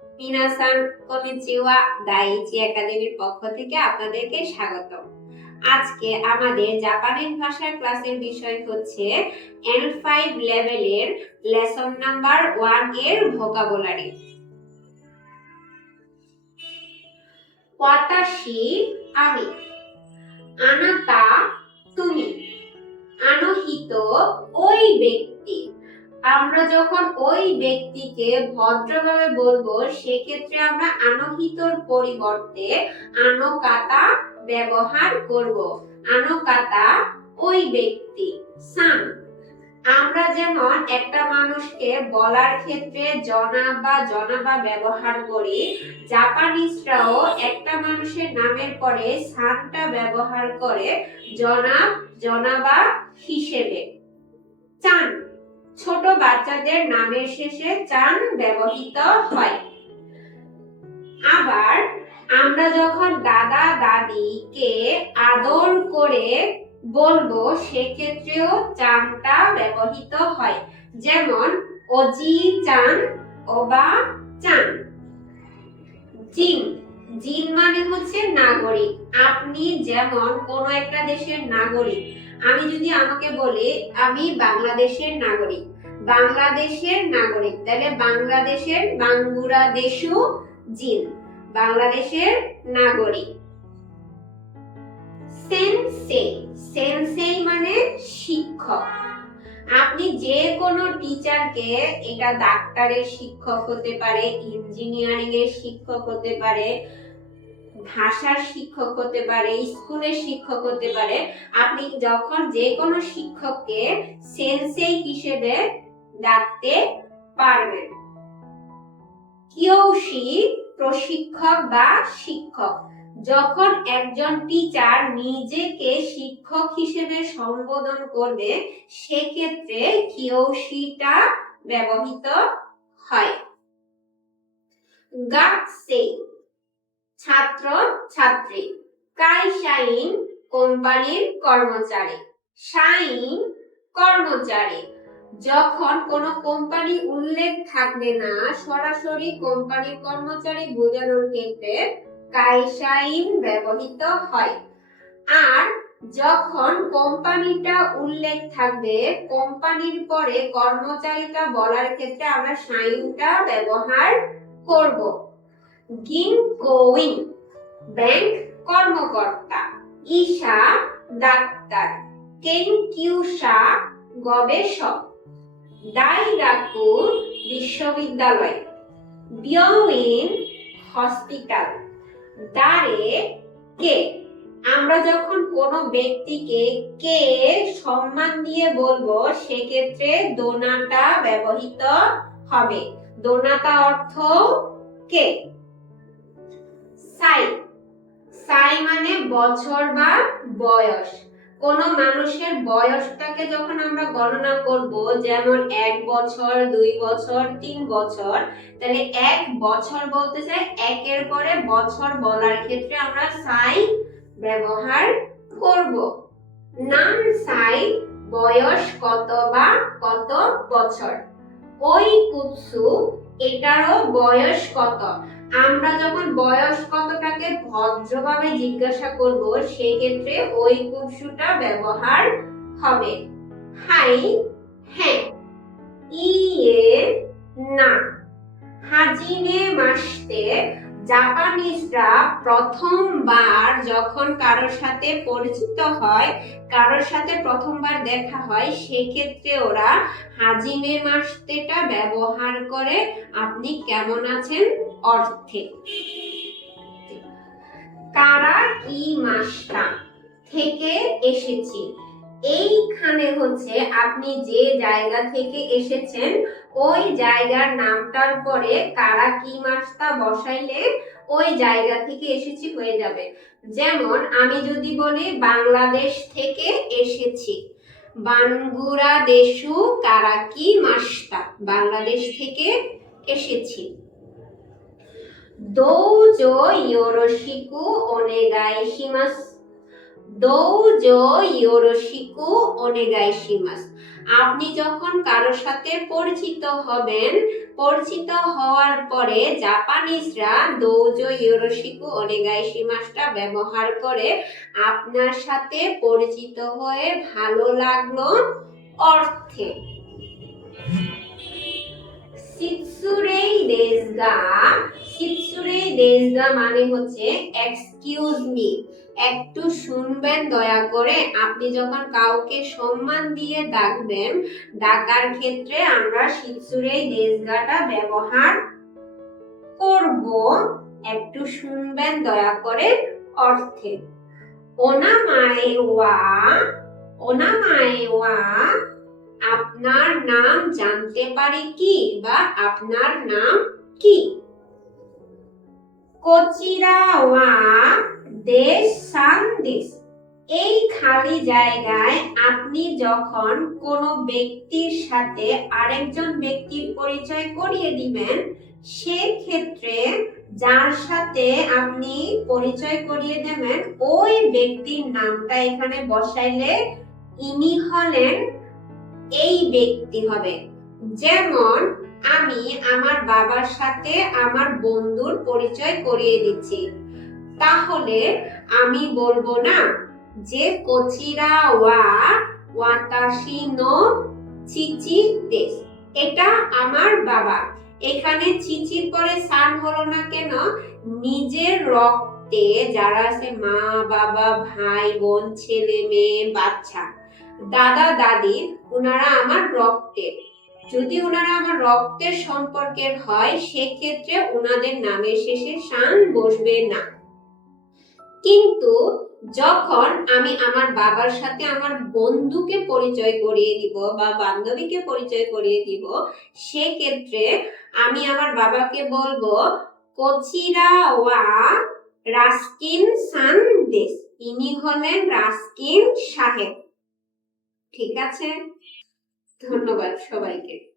মিনাসান কমিচিওয়া দাইচি একাডেমির পক্ষ থেকে আপনাদেরকে স্বাগত আজকে আমাদের জাপানিজ ভাষার ক্লাসের বিষয় হচ্ছে এন ফাইভ লেভেলের লেসন নাম্বার ওয়ানের ভোকাবুলারি। ওয়াতাশি আমি। আনাতা তুমি। আনহিত ওই ব্যক্তি। আমরা যখন ওই ব্যক্তিকে ভদ্রভাবে বলব, সেক্ষেত্রে আমরা আনহিতর পরিবর্তে আনকাতা ব্যবহার করব। আনকাতা ওই ব্যক্তি, সান। আমরা যেমন একটা মানুষকে বলার ক্ষেত্রে জনাব বা জনাবা ব্যবহার করি, জাপানিজরাও একটা মানুষের নামের পরে সানটা ব্যবহার করে জনাব জনাবা হিসেবে। চান। ছোট বাচ্চাদের নামের শেষে চান ব্যবহৃত হয়। আবার আমরা যখন দাদা, দাদিকে আদর করে বলব, সেক্ষেত্রেও চানটা ব্যবহৃত হয়। যেমন অজি চান, ওবা চান। জিন জিন মানে হচ্ছে নাগরিক। আপনি যেমন কোন একটা দেশের নাগরিক, আমি যদি আমাকে বলি, আমি বাংলাদেশের নাগরিক। বাংলাদেশের নাগরিক। তাহলে বাংলাদেশের বাঙ্গুরা দেশু জিন, বাংলাদেশের নাগরিক। সেনসে সেনসেই মানে শিক্ষক। আপনি যে কোনো টিচারকে এটা ডাক্তারের শিক্ষক হতে পারে ইঞ্জিনিয়ারিং এর শিক্ষক হতে পারে, ভাষার শিক্ষক হতে পারে, স্কুলের শিক্ষক হতে পারে, আপনি যখন যে কোনো শিক্ষককে সেন্সেই হিসেবে ডাকতে পারবেন কিয়ৌশি প্রশিক্ষক বা শিক্ষক, যখন একজন টিচার নিজেকে শিক্ষক হিসেবে সম্বোধন করবে, সেক্ষেত্রে কিয়ৌশিটা ব্যবহৃত হয়। গাকসে ছাত্র ছাত্রী কাইশাইন কোম্পানির কর্মচারী শাইন কর্মচারী। যখন কোনো কোম্পানি উল্লেখ থাকবে না, সরাসরি কোম্পানির কর্মচারী বোঝানোর ক্ষেত্রে কাইশাইন ব্যবহৃত হয়। আর যখন কোম্পানিটা উল্লেখ থাকবে, কোম্পানির পরে কর্মচারীটা বলার ক্ষেত্রে আমরা সাইনটা ব্যবহার করব। গিন গোয়িং ব্যাংক কর্মকর্তা, ঈশা ডাক্তার কেনকিউসা গবেষক। দাইরাকু বিশ্ববিদ্যালয়। বিয়উইন হসপিটাল। দারে কে? আমরা যখন কোনো ব্যক্তিকে কে সম্মান দিয়ে বলব, সেক্ষেত্রে দোনাটা ব্যবহৃত হবে। দোনাতা অর্থ কে? সাই। সাই মানে বছর বা বয়স। কোন মানুষের বয়সটাকে যখন আমরা গণনা করব, যেমন এক বছর, দুই বছর, তিন বছর, তাহলে এক বছর বলতে চাই, একের পরে বছর বলার ক্ষেত্রে আমরা সাই ব্যবহার করব। নাম সাই বয়স কত বা কত বছর? ওই কুৎসু, এটারও বয়স কত? আমরা যখন বয়স কতটাকে ভদ্রভাবে জিজ্ঞাসা করব সেই ক্ষেত্রে ওই কুপসুটা ব্যবহার হবে। হাই হ্যাঁ ইয়ে না। হাজিনে মাসতে জাপানিজরা প্রথমবার যখন কারোর সাথে পরিচিত হয়, কারোর সাথে প্রথমবার দেখা হয়, সেক্ষেত্রে ওরা হাজিনে মাসতেটা ব্যবহার করে, আপনি কেমন আছেন? অর্থে। কারা ই মাসটা থেকে এসেছি? এইখানে হচ্ছে আপনি যে জায়গা থেকে এসেছেন ওই জায়গার নামটার পরে কারা কি মাসটা বসাইলে ওই জায়গা থেকে এসেছি হয়ে যাবে। যেমন আমি যদি বলি বাংলাদেশ থেকে এসেছি বানগুরা দেশু কারাকি মাসটা বাংলাদেশ থেকে এসেছি। দৌজো ইয়োরোশিকু ওনেগাই শিমাস দৌজো ইয়োরোশিকু শিমাস আপনি যখন কারোর সাথে পরিচিত হবেন, পরিচিত হওয়ার পরে জাপানিজরা দৌজো ইয়োরোশিকু অনেগাইশি মাসটা ব্যবহার করে আপনার সাথে পরিচিত হয়ে ভালো লাগল অর্থে। সিৎসুরেই দেশগা সিৎসুরেই দেশগা মানে হচ্ছে এক্সকিউজ মি একটু শুনবেন, দয়া করে। আপনি যখন কাউকে সম্মান দিয়ে ডাকবেন, ডাকার ক্ষেত্রে আমরা সিৎসুরেই দেশগাটা ব্যবহার করব। একটু শুনবেন, দয়া করে অর্থে। ওয়া ওয়া আপনার নাম জানতে পারি কি বা আপনার নাম কি? কোচিরা ওয়া দেশ সান্দেশ এই খালি জায়গায় আপনি যখন কোনো ব্যক্তির সাথে আরেকজন ব্যক্তির পরিচয় করিয়ে দিবেন, সেক্ষেত্রে যার সাথে আপনি পরিচয় করিয়ে দেবেন, ওই ব্যক্তির নামটা এখানে বসাইলে ইনি হলেন এই ব্যক্তি হবে। যেমন আমি আমার বাবার সাথে আমার বন্ধুর পরিচয় করিয়ে দিচ্ছি। তাহলে আমি বলব না যে কোচিরা ওয়া ওয়াতাশি নো চিচি দেশ এটা আমার বাবা। এখানে চিচির পরে সান হলো না কেন? নিজের রক্তে যারা আছে মা, বাবা, ভাই, বোন, ছেলে, মেয়ে, বাচ্চা, দাদা, দাদি ওনারা আমার রক্তের যদি ওনারা আমার রক্তের সম্পর্কের হয়, সেক্ষেত্রে ওনাদের নামের শেষে শান বসবে না। কিন্তু যখন আমি আমার বাবার সাথে আমার বন্ধুকে পরিচয় করিয়ে দিব বা বান্ধবীকে পরিচয় করিয়ে দিব, সেক্ষেত্রে আমি আমার বাবাকে বলব, কোচিরা ওয়া রাস্কিন সান দেশ ইনি হলেন রাস্কিন সাহেব ঠিক আছে? ধন্যবাদ সবাইকে।